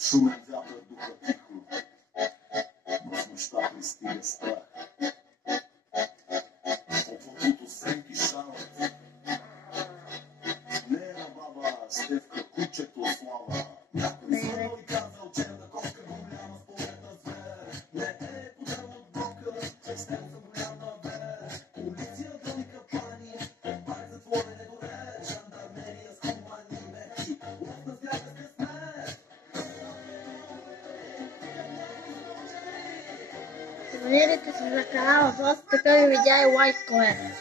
Шумен вятър духа тихо, но в нощта пристига страх. От водото сенки шават. Не е на баба Стевка, кучето слава. Някой звънал и казал, че на котка голяма в полета звер. Не е подел от бока, стел за голяма вер. Полиция дълни капани, пак затворен е доре. Жандармерия с хумани мерки, лов на сграда с късмет. Абонирайте се за канала Златата, така ви видеа и лайкове.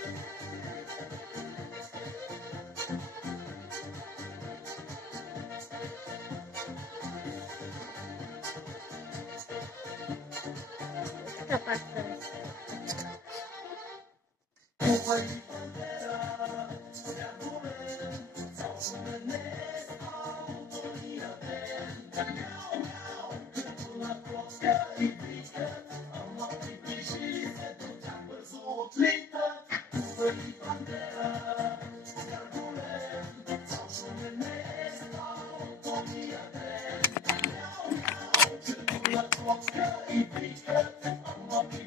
Така пак Let's go.